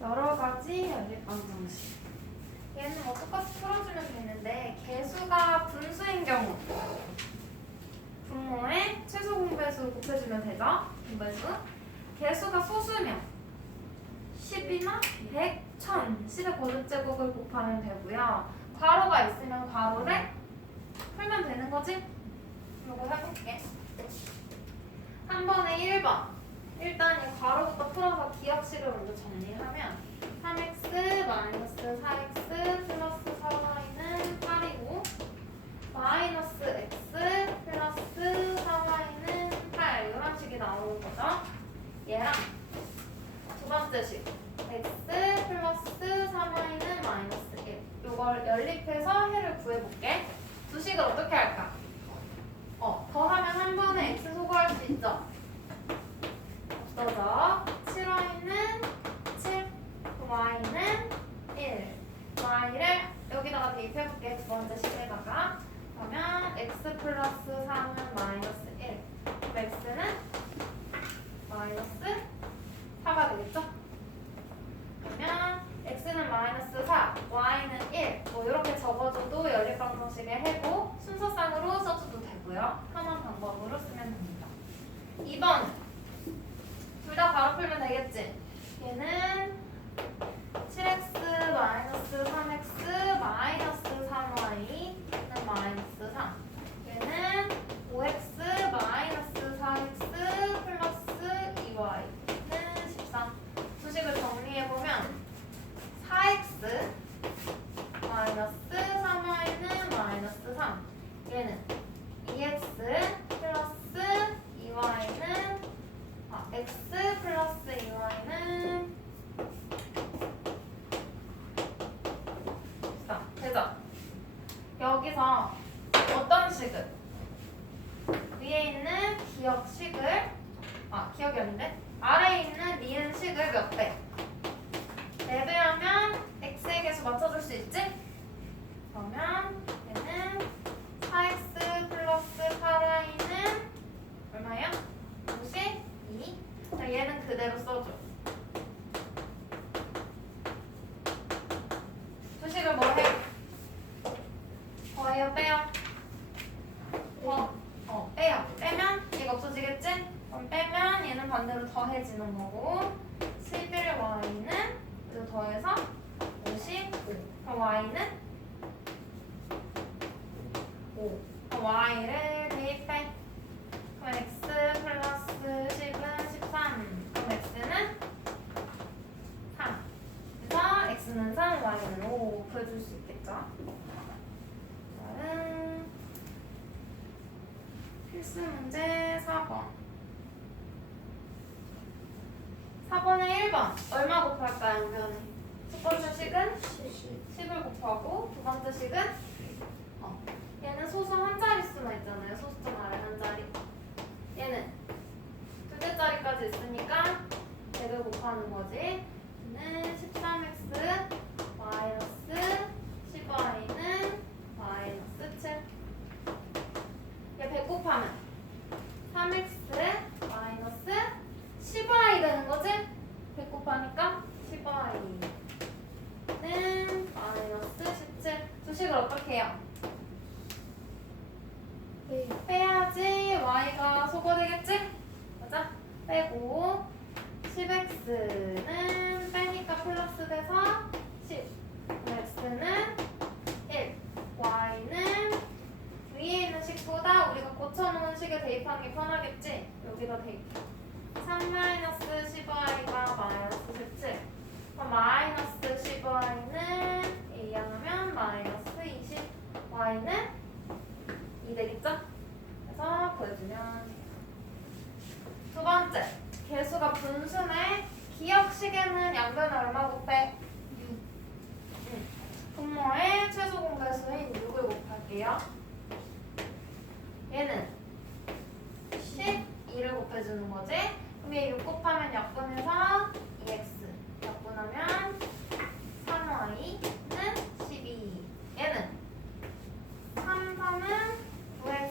여러 가지 연립 방정식. 얘는 뭐 똑같이 풀어주면 되는데 개수가 분수인 경우 분모에 최소 공배수 곱해주면 되죠? 공배수. 개수가 소수면 10이나 100, 1000, 10의 거듭제곱을 곱하면 되고요. 괄호가 있으면 괄호를 풀면 되는 거지? 이거 해볼게. 한 번에 1번. 일단 이 괄호부터 풀어서 기억식을 먼저 정리하면 3x 마이너스 4x 플러스 4y는 8이고 마이너스 x 플러스 4y는 8 이런 식이 나오는 거죠. 얘랑 두 번째 식 x 플러스 3y는 마이너스 1 이걸 연립해서 해를 구해볼게. 두 식을 어떻게 할까? 어, 더하면 한 번에 x 소거할 수 있죠? 없어져. 7y는 7, y는 1. y를 여기다가 번째 식에다가. 그러면 x 플러스 3은 마이너스 1. 그럼 x는 마이너스 4가 되겠죠? 그러면 x는 마이너스 4, y는 1. 뭐 이렇게 적어줘도 연립방정식의 해고 순서상으로 써줘도 되고요. 편한 방법으로 쓰면 됩니다. 2번 둘 다 바로 풀면 되겠지? 얘는 7x 마이너스 3x 마이너스 3y는 마이너스 3 얘는 5x 마이너스 4x 플러스 2y는 13 수식을 정리해보면 4x 마이너스 3y는 마이너스 3 얘는 2x 플러스 2y는 아, x 플러스 2y는 자, 되죠? 여기서 어떤 식을 위에 있는 기억식을 아, 기억이 아닌데 아래에 있는 니은 식을 몇 배? 4배 하면 x의 개수 맞춰줄 수 있지? 그러면 얘는 4x 플러스 8y는 얼마예요? 52. 자, 얘는 그대로 써줘. 수식을 뭐 해? 더해요, 빼요? 더. 어, 빼요. 빼면 얘가 없어지겠지? 그럼 빼면 얘는 반대로 더해지는 거고 11y는 그리고 더해서 55. 그럼 y는 5. 그럼 y를 대입해. 그럼 x 플러스 10은 13. 그럼 x는 3. 그래서 x는 3, y는 5 구해줄 수 있겠죠? 다음 필수 문제 4번. 4번에 1번. 얼마 곱할까요, 양변에? 첫 번째 식은 10을 곱하고 두 번째 식은 어. 얘는 소수 한 자릿수만 있잖아요. 소수점 아래 한 자리. 얘는 두개 자리까지 있으니까 100을 곱 하는 거지. 얘는 13x 마이너스 10y는 마이너스 7. 얘 100 곱하면 3x 마이너스 10y 되는 거지? 100 곱하니까 10y는 마이너스 17. 주식을 어떻게 해요? 빼야지 y가 소거되겠지? 맞아? 빼고 10x는 빼니까 플러스 돼서 10 x는 1 y는 위에 있는 식보다 우리가 고쳐놓은 식에 대입하는 게 편하겠지? 여기다 대입해 3-10y가 마이너스 17 그럼 마이너스 10y는 a 하면 마이너스 20 y는 2 되겠죠? 그래서 보여주면 돼요. 두 번째, 개수가 분수네. 기억식에는 양변에 얼마 곱해? 6. 응. 분모의 최소 공배수인 6을 곱할게요. 얘는 12를 곱해주는 거지? 그럼 얘 6 곱하면 약분해서 2x. 약분하면 3y는 12. 얘는 3, 3은 9x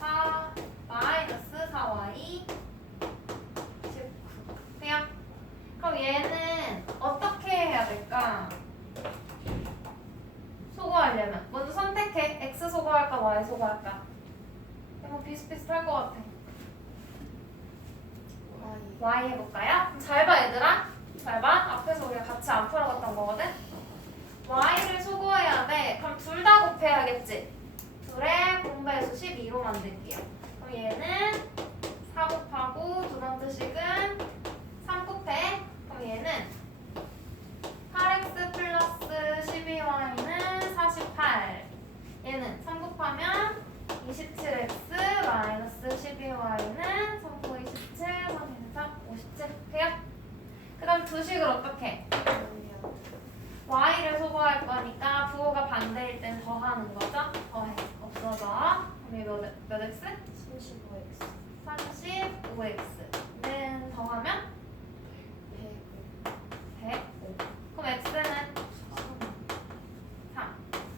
4 마이너스 4y 19 돼요? 그럼 얘는 소거할까 y 소거할까? 이거 비슷비슷할 것 같아. Y 해볼까요? 잘 봐 얘들아. 잘 봐. 앞에서 우리가 같이 안 풀어갔던 거거든. y를 소거해야 돼. 그럼 둘 다 곱해야겠지. 둘의 공배수 12로 만들게요. 그럼 얘는 4 곱하고 두 번째 식은 3 곱해. 그럼 얘는 8x 플러스 12y는 48. 얘는 3 곱하면 27x 마이너스 12y는 3 9, 27, 3, 4, 57. 돼요? 그 다음 두 식을 어떻게? y를 소거할 거니까 부호가 반대일 땐 더하는 거죠? 더해. 없어져. 그럼 얘 몇, 몇 x? 35x는 더하면 105. 그럼 x는 3.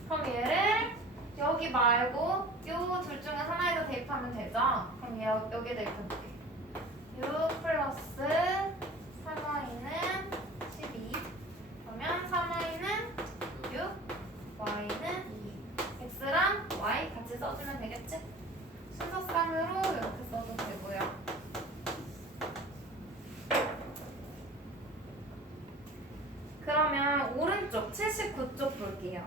그럼 얘를 여기 말고 요 둘 중에 하나에다 대입하면 되죠? 그럼 얘 여- 여기에 대입해볼게. 6 플러스 3y는 12. 그러면 3y는 6, y는 2. x랑 y 같이 써주면 되겠지? 순서상으로 이렇게 써도 되고요. 그러면 오른쪽 79쪽 볼게요.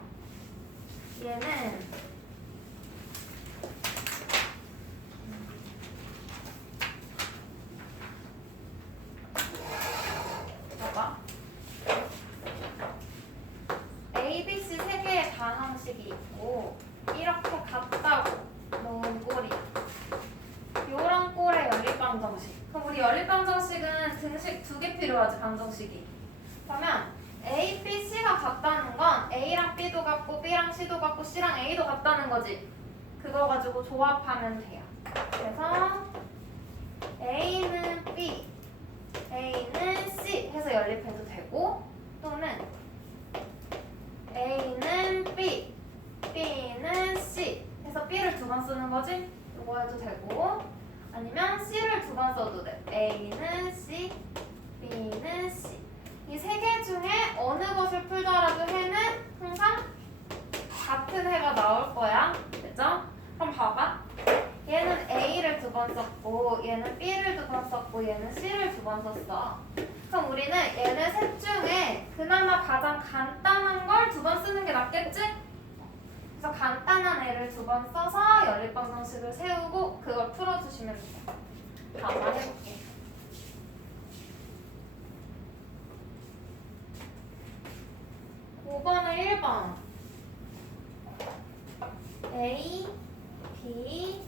얘는 봐봐. A, B, C 세 개의 반항식이 있고 이렇게 같다고 놓은 꼴이 요런 꼴의 연립방정식. 그럼 우리 연립방정식은 등식 두 개 필요하지 방정식이. 그러면 A, B, C가 같다는 건 A랑 B도 같고 B랑 C도 같고 C랑 A도 같다는 거지. 그거 가지고 조합하면 돼요. 그래서 A는 B, A는 C 해서 연립해도 되고 또는 A는 B, B는 C 해서 B를 두 번 쓰는 거지? 이거 해도 되고 아니면 C를 두 번 써도 돼. A는 C, B는 C 이 세 개 중에 어느 것을 풀더라도 해는 항상 같은 해가 나올 거야. 그죠? 그럼 봐봐. 얘는 A를 두 번 썼고 얘는 B를 두 번 썼고 얘는 C를 두 번 썼어. 그럼 우리는 얘네 셋 중에 그나마 가장 간단한 걸 두 번 쓰는 게 낫겠지? 그래서 간단한 애를 두 번 써서 연립방 정식을 세우고 그걸 풀어주시면 돼요. 다음 번 해볼게. 5번을 1번 A, B,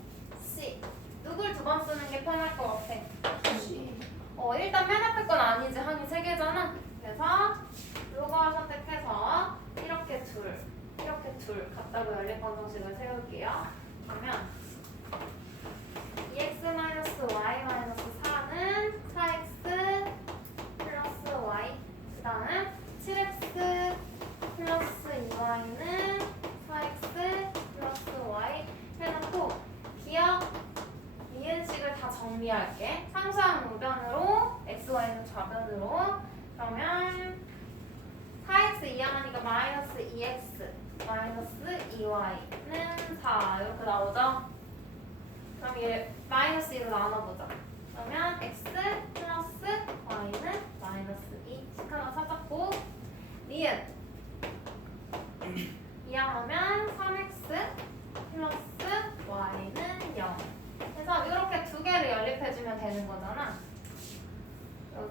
C. 누굴 두 번 쓰는 게 편할 것 같아? 음. 어, 일단 맨 앞에 건 아니지. 항이 세 개잖아. 그래서 요거 선택해서 이렇게 둘, 이렇게 둘 같다고 연립 방정식을 세울게요. 그러면 e x y 4는 4x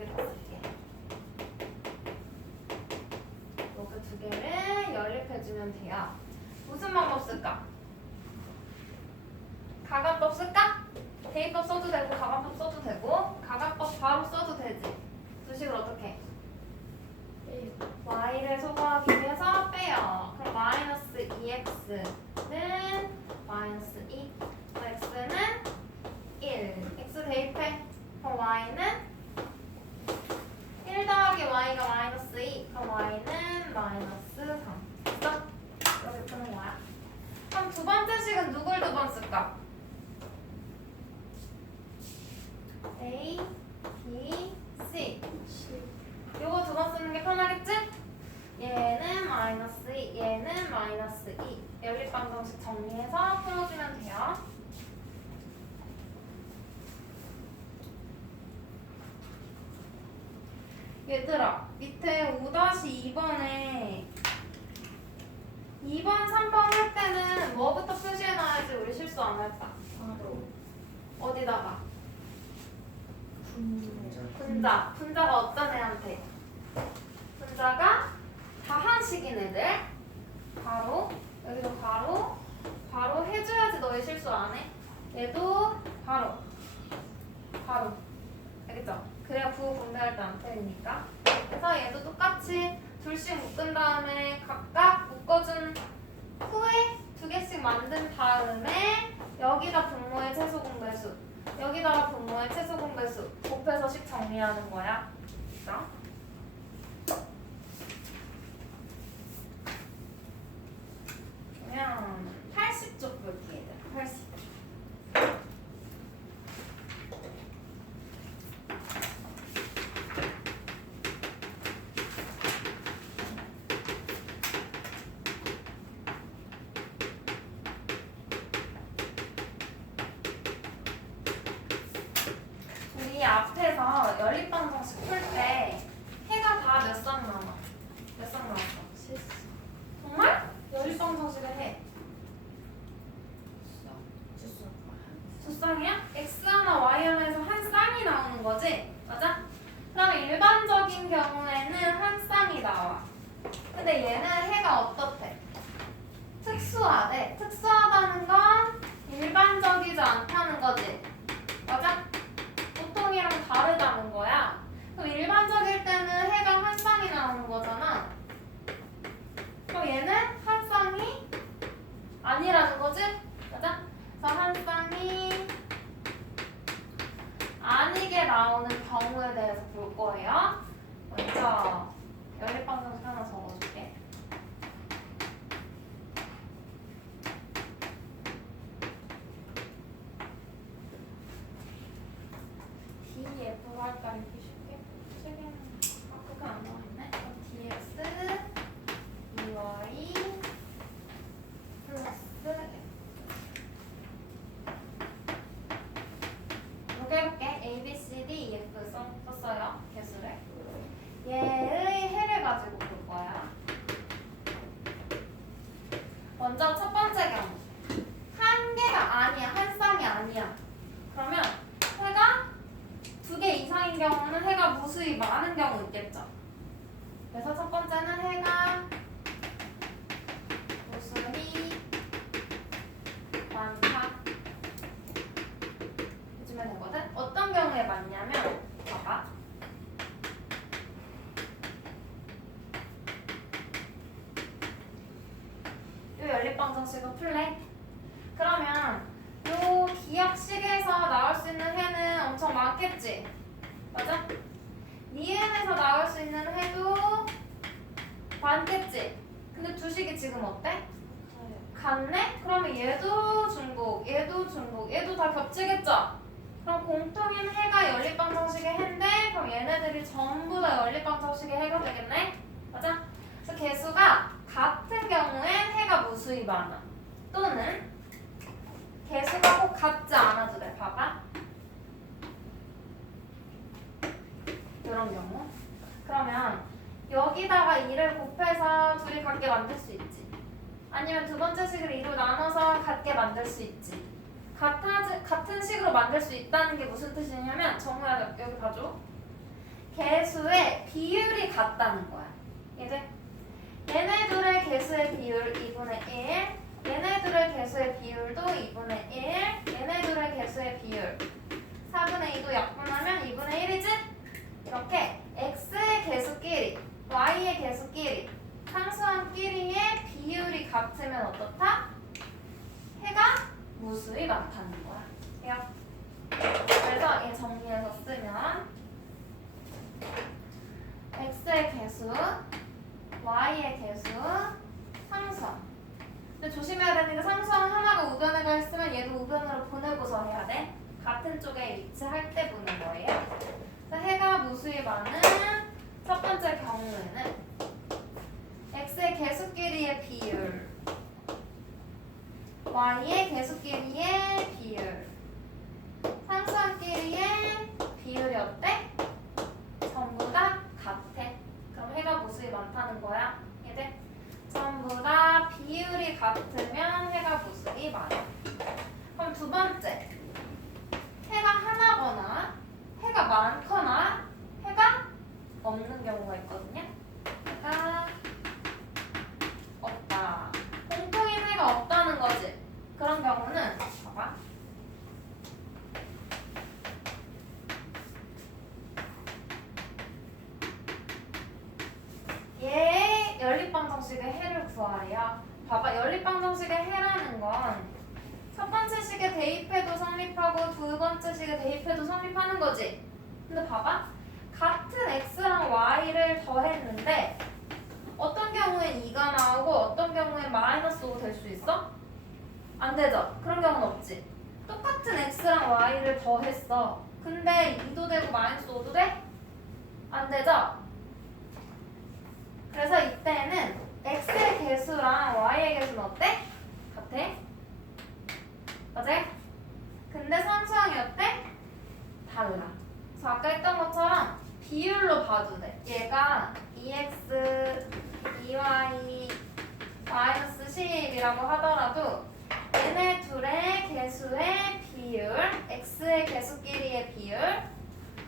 여기다 쓸게 이렇게 두 개를 연립해주면 돼요 무슨 방법 쓸까? 가간법 쓸까? 대입법 써도 되고 가간법 써도 되고 가간법 바로 써도 되지 두 식을 어떻게 해? y를 소거하기 위해서 빼요. 그럼 마이너스 2x는 마이너스 2, x는 1. x 대입해. 그럼 y는 1 더하기 y가 마이너스 2. 그럼 y는 마이너스 3. 됐어? 이렇게 푸는 거야. 그럼 두 번째 식은 누굴 두 번 쓸까? A, B, C. 요거 두 번 쓰는 게 편하겠지? 얘는 마이너스 2, 얘는 마이너스 2 연립방 정식 정리해서 풀어주면 돼요. 얘들아 밑에 5-2번에 2번, 3번 할 때는 뭐부터 실수 안 할까? 바로 어디다가? 분자 분자. 분자가 어떤 애한테? 분자가 다항식인 애들. 바로 여기도 바로 바로 해줘야지 너희 실수 안 해. 얘도 바로 바로 알겠죠? 그래야 부호 분배할 때 안 틀리니까. 그래서 얘도 똑같이 둘씩 묶은 다음에 각각 묶어준 후에 두 개씩 만든 다음에 여기다 분모의 최소 공배수 여기다가 분모의 최소 공배수 곱해서 식 정리하는 거야. 그죠? 그러면 80쪽 볼게 얘들. 80. 우리 앞에서 연립방정식 풀 때 해가 다 몇쌍 나와? 몇쌍 나왔어? 정말? 연립방정식을 해. 두 쌍이야? x 하나 y 하나에서 한 쌍이 나오는 거지? 맞아? 그럼 일반적인 경우에는 한 쌍이 나와. 근데 얘는 해가 어떻대? 특수하대. 특수하다는 건 일반적이지 않다는 거지. 맞아? 보통이랑 다르다는 거야. 그럼 일반적일 때는 해가 한 쌍이 나오는 거잖아. 그럼 얘는 한 쌍이 아니라는 거지? 맞아? 그래서 한 쌍이 아니게 나오는 경우에 대해서 볼 거예요. 먼저 연립방정식 하나 적어줄게. DF 할까 이렇게 쉽게 책에는 아 그거 안 나와있네. 그럼 DX EY 플러스 이렇게 해볼게. A, B, C, D, E, F 써, 썼어요. 개수를. 얘의 해를 가지고 볼 거야. 먼저 첫 번째 경우. 한 개가 아니야. 한 쌍이 아니야. 그러면 해가 두 개 이상인 경우는 해가 무수히 많은 경우 있겠죠. 그래서 첫 번째는 해가 무수히 많다. 해주면 되거든. 어떤 경우에 많냐면 봐봐. 요 연립방정식을 풀래. 그러면 요 기억식에서 나올 수 있는 해는 엄청 많겠지. 맞아? 니은에서 나올 수 있는 해도 많겠지. 근데 두식이 지금 어때? 같네? 그러면 얘도 중복, 얘도 중복, 얘도 다 겹치겠죠? 그럼 공통인 해가 연립방정식의 해인데 그럼 얘네들이 전부 다 연립방정식의 해가 되겠네? 맞아? 그래서 개수가 같은 경우엔 해가 무수히 많아. 또는 개수가 꼭 같지 않아도 돼. 봐봐. 이런 경우. 그러면 여기다가 2를 곱해서 둘이 같게 만들 수 있지. 아니면 두 번째 식을 2로 나눠서 같게 만들 수 있지. 같아, 같은 식으로 만들 수 있다는 게 무슨 뜻이냐면 정우야 여기 봐줘. 개수의 비율이 같다는 거야. 얘들 얘네들의 개수의 비율 2분의 1 얘네들의 개수의 비율도 2분의 1 얘네들의 개수의 비율 4분의 2도 약분하면 2분의 1이지? 이렇게 x의 개수끼리 y의 개수끼리 상수함끼리의 비율이 같으면 어떻다? 해가 무수히 많다는 거야. 돼요? 그래서 얘 정리해서 쓰면 x의 개수, y의 개수, 상수함. 근데 조심해야 되는 게 상수함 하나가 우변에 가 있으면 얘도 우변으로 보내고서 해야 돼. 같은 쪽에 위치할 때 보는 거예요. 그래서 해가 무수히 많은 첫 번째 경우에는 x의 개수끼리의 비율 y의 개수끼리의 비율 상수함끼리의 비율이 어때? 전부 다 같아 그럼 해가 모습이 많다는 거야 얘들 전부 다 비율이 같으면 해가 모습이 많아 그럼 두 번째. 해가 하나거나 해가 많거나 해가 없는 경우가 있거든요. 해가 없다. 공통인 해가 없다는 거지. 그런 경우는 봐봐. 얘 연립방정식의 해를 구하래요. 봐봐, 연립방정식의 번째 식에 대입해도 성립하고 두 번째 식에 대입해도 성립하는 거지. 근데 봐봐, 같은 x랑 y를 더했는데 어떤 경우엔 2가 나오고 어떤 경우엔 마이너스 5 될 수 있어? 안 되죠? 그런 경우는 없지. 똑같은 x랑 y를 더했어. 근데 2도 되고 마이너스 5도 돼? 안 되죠? 그래서 이때는 x의 개수랑 y의 개수는 어때? 같아? 근데 상수항이 어때? 달라. 그래서 아까 했던 것처럼 비율로 봐도 돼. 얘가 2x, 2y, 마이너스 10이라고 하더라도 얘네 둘의 개수의 비율, x의 개수끼리의 비율,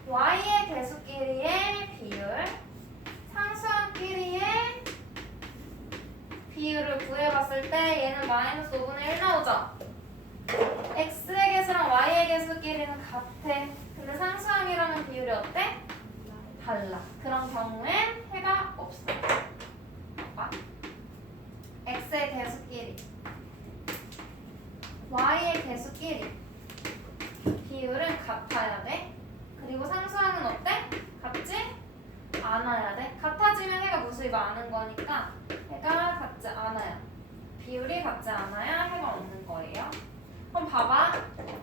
y의 개수끼리의 비율, 상수함끼리의 비율을 구해봤을 때 얘는 마이너스 5분의 1 나오죠? x의 개수랑 y의 개수끼리는 같아. 근데 상수항이라는 비율이 어때? 달라. 그런 경우엔 해가 없어. 봐. x의 개수끼리, y의 개수끼리 비율은 같아야 돼. 그리고 상수항은 어때? 같지? 않아야 돼. 같아지면 해가 모습이 많은 거니까 해가 같지 않아요. 비율이 같지 않아야 해가 없는 거예요. 그럼 봐봐.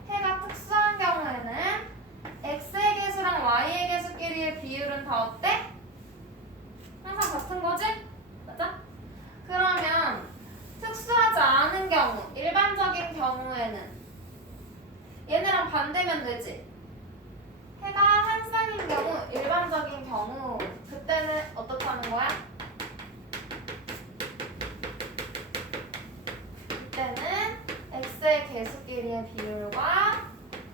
해가 특수한 경우에는 x의 개수랑 y의 개수끼리의 비율은 다 어때? 항상 같은 거지? 맞아? 그러면 특수하지 않은 경우, 일반적인 경우에는 얘네랑 반대면 되지. 해가 한 쌍인 경우, 일반적인 경우, 그때는 어떻다는 거야? 이때는 x의 개수끼리의 비율과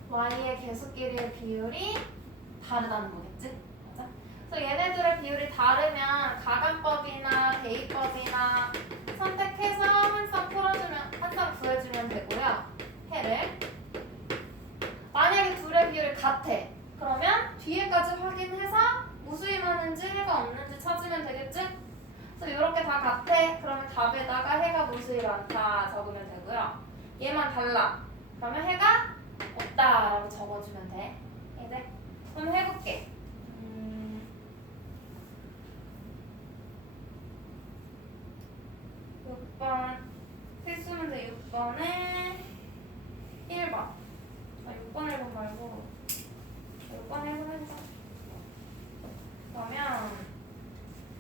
y의 개수끼리의 비율이 다르다는 거겠 그래서 얘네들의 비율이 다르면 가간법이나 대입법이나 선택해서 한쌍 풀어주면, 한쌍 구해주면 되고요. 해를. 만약에 둘의 비율이 같아. 그러면 뒤에까지 확인해서 무수히 많은지 해가 없는지 찾으면 되겠지? 그래서 이렇게 다 같아. 그러면 답에다가 해가 무수히 많다 적으면 되고요. 얘만 달라. 그러면 해가 없다라고 적어주면 돼. 이제 그럼 해볼게. 6번 필수 문제 6번에 1번. 아 6번 1번 말고. 6번 1번 해보자. 그러면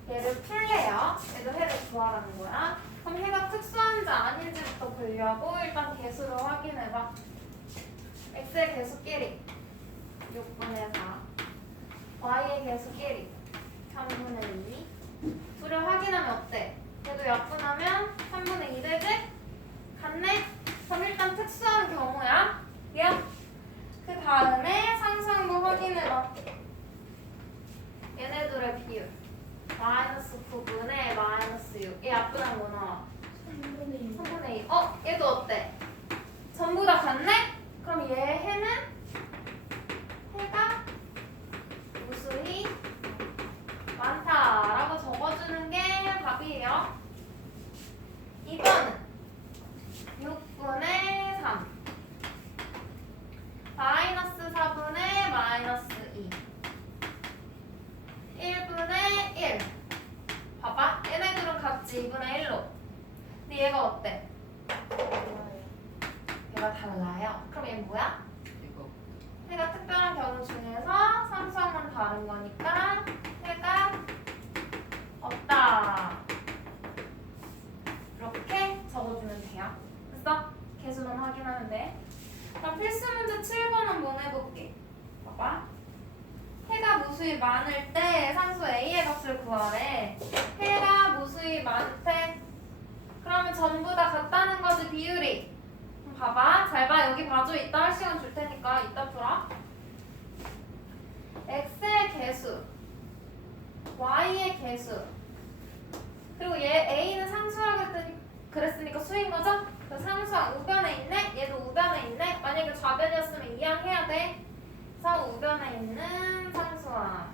얘를 풀래요. 얘도 해를 구하라는 거야. 그럼 해가 특수한지 아닌지부터 분류하고 일단 개수로 확인해봐. x의 개수끼리. 6분의 4 y의 개수끼리. 3분의 2 둘을 확인하면 어때? 얘도 약분하면 3분의 2 되지? 같네? 그럼 일단 특수한 경우야. 야. 그 다음에 상수항도 확인해봐. 얘네들의 비율. 마이너스 9분의 마이너스 6. 얘 약분한 거 나와. 3분의 2. 어? 얘도 어때? 전부 다 같네? 그럼 얘 해는 해가 무수히 많다라고 적어주는 게 답이에요. 2번은 6분의 3 마이너스 4분의 마이너스 2 1분의 1 봐봐. 얘네들은 같이 2분의 1로. 근데 얘가 어때? 얘가 달라요? 그럼 얘 뭐야? 이거. 해가 특별한 경우 중에서 상수항만 다른 거니까 해가 없다 이렇게 적어주면 돼요 됐어? 계속 돼. 그럼 필수 문제 7번 한번 해볼게. 봐봐. 해가 무수히 많을 때 상수 A의 값을 구하래. 해가 무수히 많대. 그러면 전부 다 같다는 거지 비율이. 그럼 봐봐. 잘 봐. 여기 봐줘. 이따 할 시간 줄 테니까 이따 풀어. x의 개수, y의 개수. 그리고 얘 a는 상수라고 했더니 그랬으니까 수인 거죠? 그 상수항 우변에 있네. 얘도 우변에 있네. 만약에 좌변이었으면 이항해야 돼. 그래서 우변에 있는 상수항.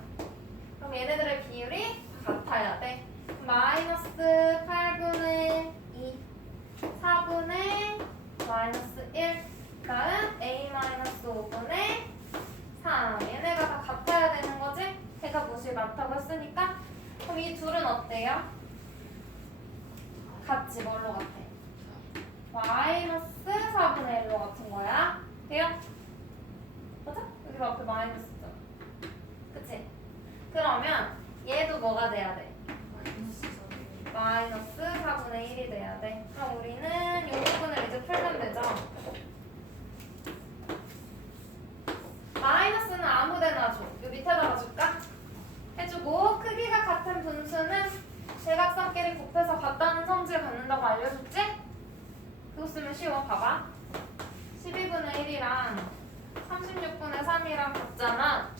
그럼 얘네들의 비율이 같아야 돼. 마이너스 8분의 2, 4분의 마이너스 1, 다음 a 마이너스 5분의 3. 얘네가 다 같아야 되는 거지? 걔가 무시 많다고 했으니까. 그럼 이 둘은 어때요? 같지, 뭘로 같아? 마이너스 4분의 1로 같은 거야. 돼요? 맞아? 여기 앞에 마이너스 있잖아. 그치? 그러면 얘도 뭐가 돼야 돼? 마이너스 4분의 1이 돼야 돼. 그럼 우리는 이 부분을 이제 풀면 되죠? 마이너스는 아무 데나 줘. 요 밑에다가 줄까? 해주고 크기가 같은 분수는 대각선끼리 곱해서 같다는 성질을 갖는다고 알려줬지? 그거 쓰면 쉬워. 봐봐. 12분의 1이랑 36분의 3이랑 같잖아.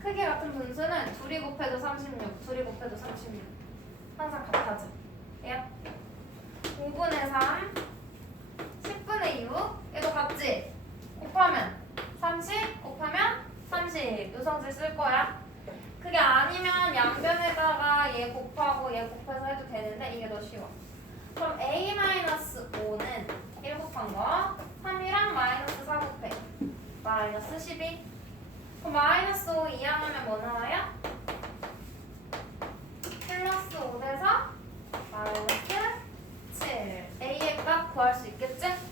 크기 같은 분수는 둘이 곱해도 36, 둘이 곱해도 36. 항상 같아져. 돼요? 5분의 3, 10분의 6. 얘도 같지? 곱하면 30, 곱하면 30. 요 성질 쓸 거야. 그게 아니면 양변에다가 얘 곱하고 얘 곱해서 해도 되는데 이게 더 쉬워. 그럼 a-5는 1 곱한 거 3이랑 마이너스 4 곱해 마이너스 12 그럼 마이너스 5 이항하면 뭐 나와요? 플러스 5에서 마이너스 7 a의 값 구할 수 있겠지?